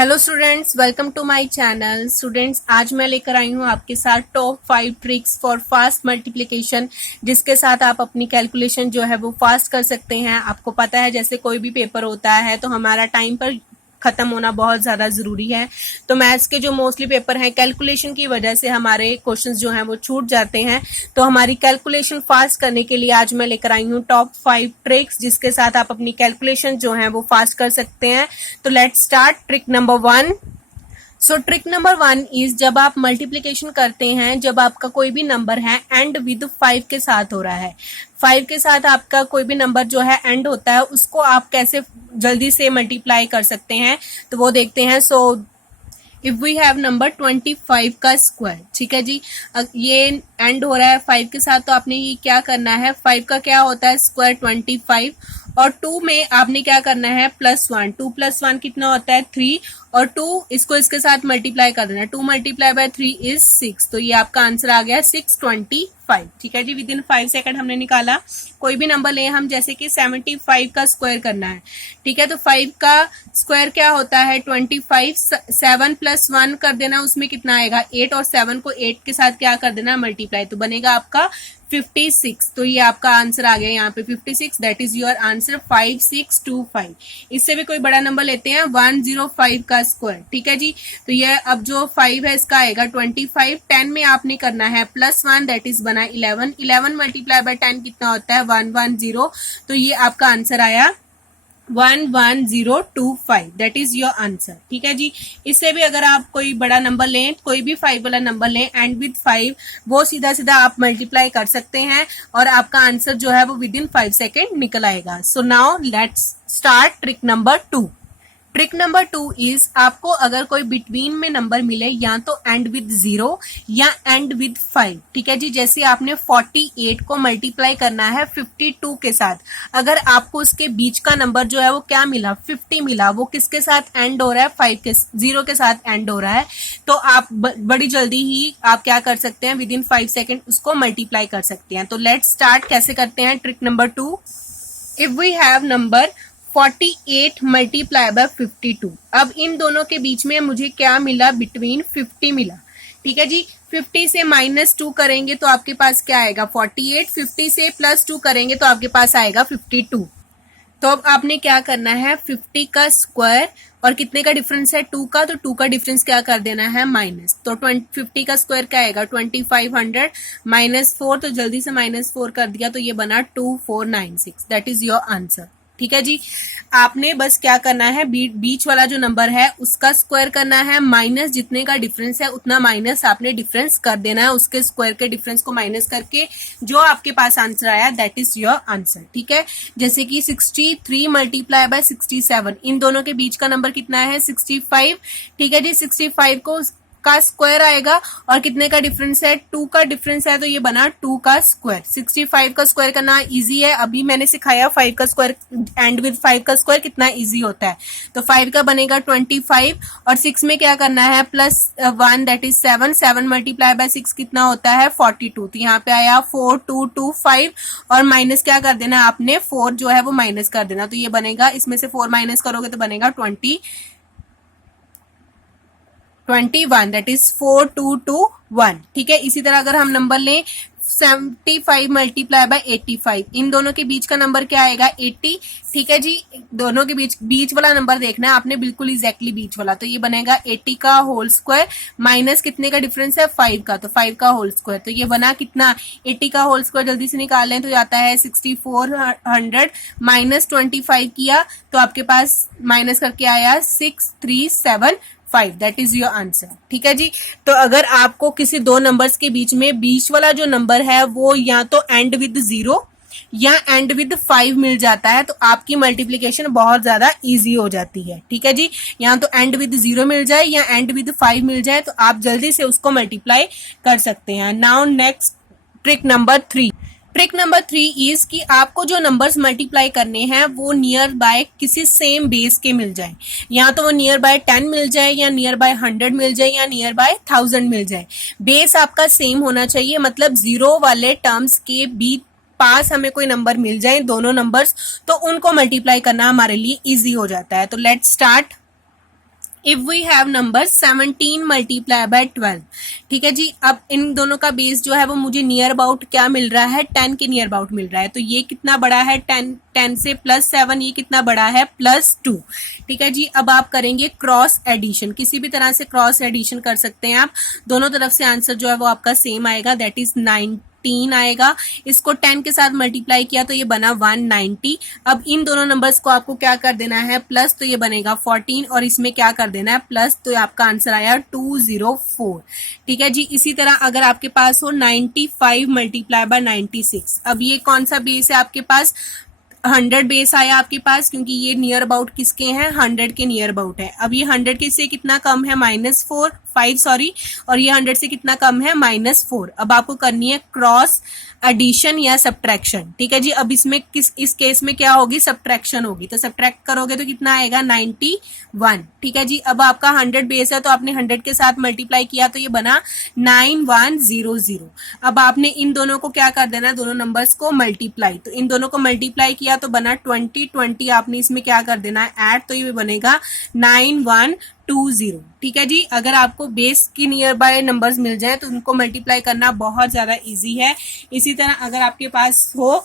Hello students, welcome to my channel. Students, आज मैं लेकर आई हूँ आपके साथ top 5 tricks for fast multiplication, जिसके साथ आप अपनी कैलकुलेशन जो है वो फास्ट कर सकते हैं। आपको पता है जैसे कोई भी पेपर होता है तो हमारा टाइम पर खत्म होना बहुत ज्यादा जरूरी है। तो मैथ्स के जो मोस्टली पेपर हैं, कैलकुलेशन की वजह से हमारे क्वेश्चंस जो हैं वो छूट जाते हैं। तो हमारी कैलकुलेशन फास्ट करने के लिए आज मैं लेकर आई हूँ टॉप 5 ट्रिक्स, जिसके साथ आप अपनी कैलकुलेशन जो है वो फास्ट कर सकते हैं। तो let's start. Trick number 1। So trick number 1 is, जब आप मल्टीप्लीकेशन करते हैं, जब आपका कोई भी नंबर है एंड विद 5 के साथ हो रहा है, 5 के साथ आपका कोई भी नंबर जो है एंड होता है, उसको आप कैसे जल्दी से मल्टीप्लाई कर सकते हैं तो वो देखते हैं। So if we have number 25 का स्क्वायर, ठीक है जी, ये एंड हो रहा है 5 के साथ, तो आपने ये क्या करना है, 5 का क्या होता है स्क्वायर 25, और 2 में आपने क्या करना है +1, 2 + 1 कितना होता है 3, और 2 इसको इसके साथ मल्टीप्लाई कर देना, 2 × 3 इज 6। तो ये आपका आंसर आ गया 625। ठीक है जी, विद इन 5 सेकंड हमने निकाला। कोई भी नंबर ले हम, जैसे कि 75 का स्क्वायर करना है, ठीक है, तो 5 का स्क्वायर क्या होता है 25, 7 + 1 कर देना, उसमें कितना आएगा 8, और 7 को 8 के साथ क्या कर देना मल्टीप्लाई, तो बनेगा आपका 56। तो ये आपका आंसर आ गया यहाँ पे 56। That is your answer 5625। इससे भी कोई बड़ा नंबर लेते हैं 105 का स्क्वायर, ठीक है जी। तो ये अब जो 5 है इसका आएगा 25, 10 में आपने करना है +1, दैट इज बना 11, 11 × 10 कितना होता है 110। तो ये आपका आंसर आया 11025। दैट इज योर आंसर, ठीक है जी। इससे भी अगर आप कोई बड़ा नंबर लें, कोई भी 5 वाला नंबर लें एंड विद 5, वो सीधा सीधा आप मल्टीप्लाई कर सकते हैं और आपका आंसर जो है वो विद इन 5 सेकेंड निकल आएगा। So now let's start trick number 2। Trick number 2 is, आपको अगर कोई बिटवीन में नंबर मिले, या तो एंड विद 0 या एंड विद 5, ठीक है जी। जैसे आपने 48 को मल्टीप्लाई करना है 52 के साथ, अगर आपको उसके बीच का नंबर जो है वो क्या मिला 50 मिला, वो किसके साथ एंड हो रहा है 5 के 0 के साथ एंड हो रहा है, तो आप बड़ी जल्दी ही आप क्या कर सकते हैं, विद इन 5 सेकेंड उसको मल्टीप्लाई कर सकते हैं। तो लेट्स स्टार्ट। कैसे करते हैं trick number 2। If we have number 48 × 52, अब इन दोनों के बीच में मुझे क्या मिला, बिटवीन 50 मिला, ठीक है जी। 50 से -2 करेंगे तो आपके पास क्या आएगा 48, 50 से +2 करेंगे तो आपके पास आएगा 52। तो अब आपने क्या करना है 50 का स्क्वायर, और कितने का डिफरेंस है 2 का, तो 2 का डिफरेंस क्या कर देना है माइनस, तो 50 का स्क्वायर क्या आएगा 2500 -4, तो जल्दी से -4 कर दिया तो ये बना 2496। दैट इज योर आंसर, ठीक है जी। आपने बस क्या करना है, बीच वाला जो नंबर है उसका स्क्वायर करना है, माइनस जितने का डिफरेंस है उतना माइनस आपने डिफरेंस कर देना है, उसके स्क्वायर के डिफरेंस को माइनस करके जो आपके पास आंसर आया दैट इज योर आंसर, ठीक है। जैसे कि 63 × 67, इन दोनों के बीच का नंबर कितना है 65, ठीक है जी। 65 को का स्क्वायर आएगा, और कितने का डिफरेंस है 2 का डिफरेंस है, तो ये बना 2 का स्क्वायर। 65 का स्क्वायर करना इजी है, अभी मैंने सिखाया 5 का स्क्वायर एंड विद 5 का स्क्वायर कितना इजी होता है। तो 5 का बनेगा 25, और 6 में क्या करना है +1, दैट इज 7, 7 × 6 कितना होता है 42। तो यहाँ पे आया 4225, और माइनस क्या कर देना आपने 4 जो है वो माइनस कर देना, तो ये बनेगा, इसमें से 4 माइनस करोगे तो बनेगा 21, दैट इज 4221, ठीक है। इसी तरह अगर हम नंबर लें 75 × 85, इन दोनों के बीच का नंबर क्या आएगा 80, ठीक है जी। दोनों के बीच वाला नंबर देखना है आपने, बिल्कुल एग्जैक्टली बीच वाला, तो ये बनेगा 80 का होल स्क्वायर, माइनस कितने का डिफरेंस है 5 का, तो 5 का होल स्क्वायर, तो ये बना कितना 80 का होल स्क्वायर, जल्दी से निकाल लें तो आता है 6400, -25 किया तो आपके पास माइनस करके आया 6375। दैट इज योर आंसर, ठीक है जी। तो अगर आपको किसी दो नंबर्स के बीच में बीच वाला जो नंबर है वो या तो एंड विद 0 या एंड विद 5 मिल जाता है, तो आपकी मल्टीप्लीकेशन बहुत ज्यादा इजी हो जाती है, ठीक है जी। या तो एंड विद 0 मिल जाए या एंड विद 5 मिल जाए, तो आप जल्दी से उसको मल्टीप्लाई कर सकते हैं। Now next trick number 3। Trick number 3 is कि आपको जो नंबर्स मल्टीप्लाई करने हैं वो नियर बाय किसी सेम बेस के मिल जाए, या तो वो नियर बाय 10 मिल जाए, या नियर बाय 100 मिल जाए, या नियर बाय 1000 मिल जाए। बेस आपका सेम होना चाहिए, मतलब 0 वाले टर्म्स के बीच पास हमें कोई नंबर मिल जाए, दोनों नंबर्स, तो उनको मल्टीप्लाई करना हमारे लिए इजी हो जाता है। तो let's start. If we have number 17 multiply by 12, ठीक है जी। अब इन दोनों का बेस जो है वो मुझे नियर अबाउट क्या मिल रहा है, 10 के नियर अबाउट मिल रहा है। तो ये कितना बड़ा है, 10 से +7, ये कितना बड़ा है, +2, ठीक है जी। अब आप करेंगे क्रॉस एडिशन, किसी भी तरह से क्रॉस एडिशन कर सकते हैं आप। दोनों तरफ से आंसर जो है वो आपका सेम आएगा, दैट इज 19 आएगा। इसको 10 के साथ मल्टीप्लाई किया तो ये बना 190। अब इन दोनों नंबर्स को आपको क्या कर देना है, प्लस, तो ये बनेगा 14, और इसमें क्या कर देना है, प्लस, तो आपका आंसर आया 204, ठीक है जी। इसी तरह अगर आपके पास हो 95 मल्टीप्लाई बाय 96, अब ये कौन सा बेस है आपके पास, 100 बेस आया आपके पास, क्योंकि ये नियर अबाउट किसके हैं, 100 के नियर अबाउट है। अब ये 100 के से कितना कम है, -5 सॉरी, और ये 100 से कितना कम है, -4। अब आपको करनी है क्रॉस एडिशन या सब्ट्रैक्शन, ठीक है जी। अब इसमें इस केस में क्या होगी, सब्ट्रैक्शन होगी, तो सब्ट्रैक्ट करोगे तो कितना आएगा, 91, ठीक है जी। अब आपका 100 बेस है तो आपने 100 के साथ मल्टीप्लाई किया तो ये बना 9100। अब आपने इन दोनों को क्या कर देना, दोनों नंबर्स को मल्टीप्लाई, तो इन दोनों को मल्टीप्लाई किया तो बना 20, आपने इसमें क्या कर देना है, ऐड, तो ये बनेगा 9120, ठीक है जी। अगर आपको बेस की नियर बाय नंबर्स मिल जाए तो उनको मल्टीप्लाई करना बहुत ज्यादा इजी है। इसी तरह अगर आपके पास हो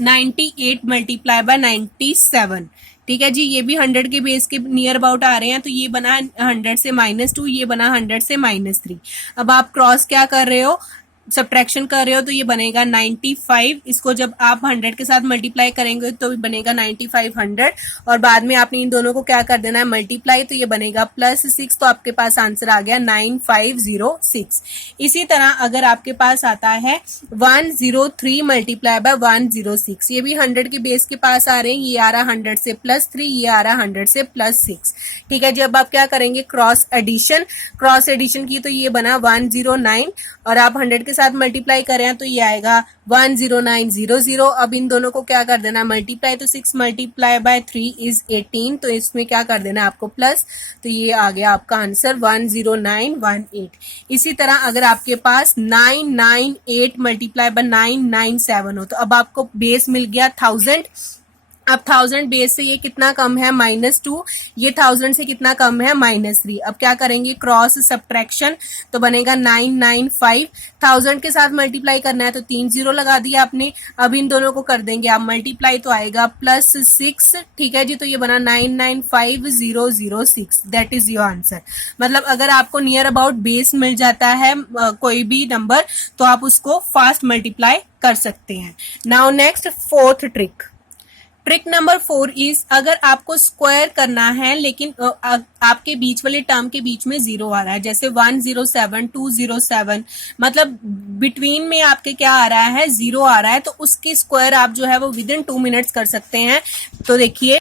98 मल्टीप्लाई बाय 97, ठीक है जी, ये भी 100 के बेस के नियर अबाउट आ रहे हैं, तो ये बना 100 से -2, ये बना 100 से -3। अब आप क्रॉस क्या कर रहे हो, सब्ट्रैक्शन कर रहे हो, तो ये बनेगा 95, इसको जब आप 100 के साथ मल्टीप्लाई करेंगे तो बनेगा 9500, और बाद में आपने इन दोनों को क्या कर देना है, मल्टीप्लाई, तो ये बनेगा +6, तो आपके पास आंसर आ गया 9506। इसी तरह अगर आपके पास आता है 103 मल्टीप्लाई बाय 106, ये भी 100 के बेस के पास आ रहे हैं, ये आ रहा 100 से +3, ये आ रहा 100 से +6, ठीक है। जब आप क्या करेंगे, क्रॉस एडिशन की, तो ये बना 109, और आप 100 के साथ मल्टीप्लाई करें तो ये आएगा 10900। अब इन दोनों को क्या कर देना, मल्टीप्लाई, तो 6 मल्टीप्लाई बाय 3 इज 18, तो इसमें क्या कर देना आपको प्लस, तो ये आ गया आपका आंसर 10918। इसी तरह अगर आपके पास 998 मल्टीप्लाई बाय 997 हो, तो अब आपको बेस मिल गया 1000। अब 1000 बेस से ये कितना कम है, -2, ये 1000 से कितना कम है, -3। अब क्या करेंगे, क्रॉस सब्ट्रैक्शन, तो बनेगा 995, 1000 के साथ मल्टीप्लाई करना है तो 3 0 लगा दिया आपने। अब इन दोनों को कर देंगे आप मल्टीप्लाई, तो आएगा +6, ठीक है जी। तो ये बना 995006, दैट इज योर आंसर। मतलब अगर आपको नियर अबाउट बेस मिल जाता है कोई भी नंबर, तो आप उसको फास्ट मल्टीप्लाई कर सकते हैं। Now next, fourth trick number 4 is, अगर आपको स्क्वायर करना है लेकिन आपके बीच वाले टर्म के बीच में 0 आ रहा है, जैसे 107 207, मतलब बिटवीन में आपके क्या आ रहा है, 0 आ रहा है, तो उसकी स्क्वायर आप जो है वो विद इन 2 मिनट्स कर सकते हैं। तो देखिए,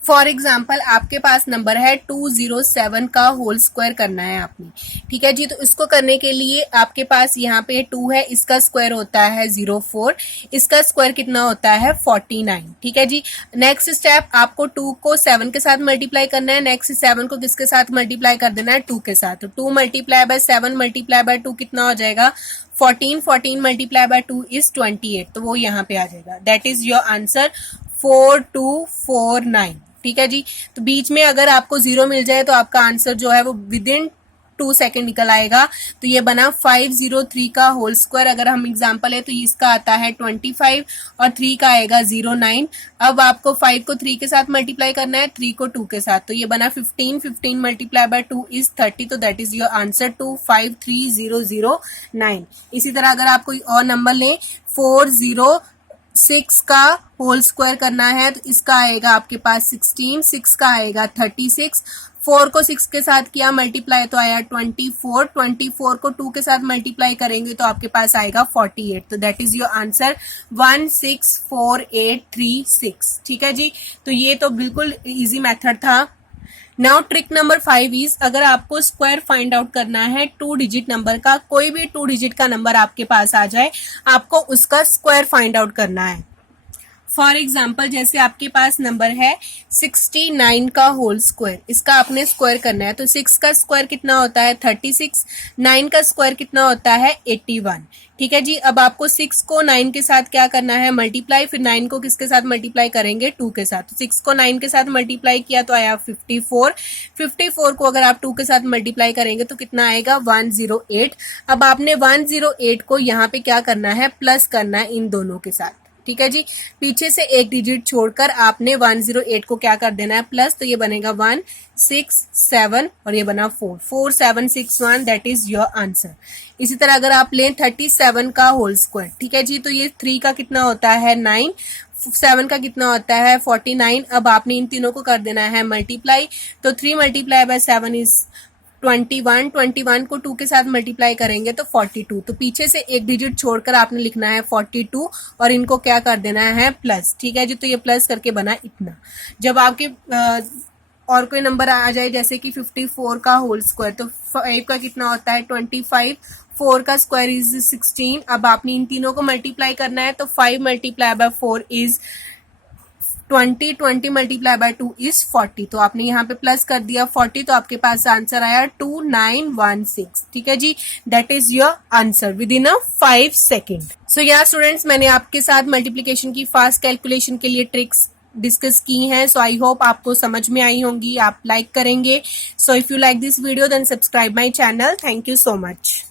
फॉर एग्जाम्पल आपके पास नंबर है 207 का होल स्क्वायर करना है आपने, ठीक है जी। तो इसको करने के लिए आपके पास यहाँ पे 2 है, इसका स्क्वायर होता है 04, इसका स्क्वायर कितना होता है 49, ठीक है जी। नेक्स्ट स्टेप, आपको 2 को 7 के साथ मल्टीप्लाई करना है, नेक्स्ट 7 को किसके साथ मल्टीप्लाई कर देना है, 2 के साथ। तो 2 मल्टीप्लाई बाय 7 मल्टीप्लाई बाय 2 कितना हो जाएगा, 14 मल्टीप्लाई बाय 2 इज 28, तो वो यहाँ पे आ जाएगा, दैट इज योर आंसर 4249, ठीक है जी। तो बीच में अगर आपको 0 मिल जाए तो आपका आंसर जो है वो विद इन 2 सेकेंड निकल आएगा। तो ये बना 503 का होल स्क्वायर। अगर हम एग्जांपल है तो इसका आता है 25 और 3 का आएगा 09। अब आपको 5 को 3 के साथ मल्टीप्लाई करना है, 3 को 2 के साथ, तो ये बना 15 मल्टीप्लाई बाय 2 इज 30, तो दैट इज योर आंसर 253009। इसी तरह अगर आप कोई और नंबर लें, 406 का होल स्क्वायर करना है तो इसका आएगा आपके पास 16, 6 का आएगा 36, 4 को 6 के साथ किया मल्टीप्लाई तो आया 24, 24 को 2 के साथ मल्टीप्लाई करेंगे तो आपके पास आएगा 48, तो दैट इज योर आंसर 164836, ठीक है जी। तो ये तो बिल्कुल इजी मेथड था। नाउ ट्रिक नंबर 5 इज, अगर आपको स्क्वायर फाइंड आउट करना है 2 डिजिट नंबर का, कोई भी 2 डिजिट का नंबर आपके पास आ जाए, आपको उसका स्क्वायर फाइंड आउट करना है। फॉर एग्जाम्पल जैसे आपके पास नंबर है 69 का होल स्क्वायर, इसका आपने स्क्वायर करना है। तो 6 का स्क्वायर कितना होता है 36, 9 का स्क्वायर कितना होता है 81। ठीक है जी, अब आपको 6 को 9 के साथ क्या करना है मल्टीप्लाई, फिर 9 को किसके साथ मल्टीप्लाई करेंगे 2 के साथ। तो 6 को 9 के साथ मल्टीप्लाई किया तो आया 54, 54 को अगर आप 2 के साथ मल्टीप्लाई करेंगे तो कितना आएगा 108। अब आपने 108 को यहाँ पे क्या करना है प्लस करना है इन दोनों के साथ। ठीक है जी, पीछे से एक डिजिट छोड़कर आपने 108 को क्या कर देना है प्लस, तो ये बनेगा 167 और ये बना 4, 4761, दैट इज योर आंसर। इसी तरह अगर आप लें 37 का होल स्क्वायर, ठीक है जी, तो ये 3 का कितना होता है 9, 7 का कितना होता है 49। अब आपने इन तीनों को कर देना है मल्टीप्लाई, तो 3 मल्टीप्लाई बाय 7 इज 21, 21 को 2 के साथ मल्टीप्लाई करेंगे तो 42। तो पीछे से एक डिजिट छोड़कर आपने लिखना है 42 और इनको क्या कर देना है प्लस। ठीक है जी, तो ये प्लस करके बना इतना। जब आपके और कोई नंबर आ जाए जैसे कि 54 का होल स्क्वायर, तो 5 का कितना होता है 25, 4 का स्क्वायर इज 16। अब आपने इन तीनों को मल्टीप्लाई करना है, तो 5 multiply by 4 is 20, 20 multiply by 2 is 40। तो आपने यहाँ पे प्लस कर दिया 40, तो आपके पास आंसर आया 2916। ठीक है जी, that is your answer within 5 second. So yeah students, मैंने आपके साथ मल्टीप्लीकेशन की फास्ट कैलकुलेशन के लिए ट्रिक्स डिस्कस की हैं। सो आई होप आपको समझ में आई होंगी, आप लाइक करेंगे। So if you like this video then subscribe my channel. Thank you so much.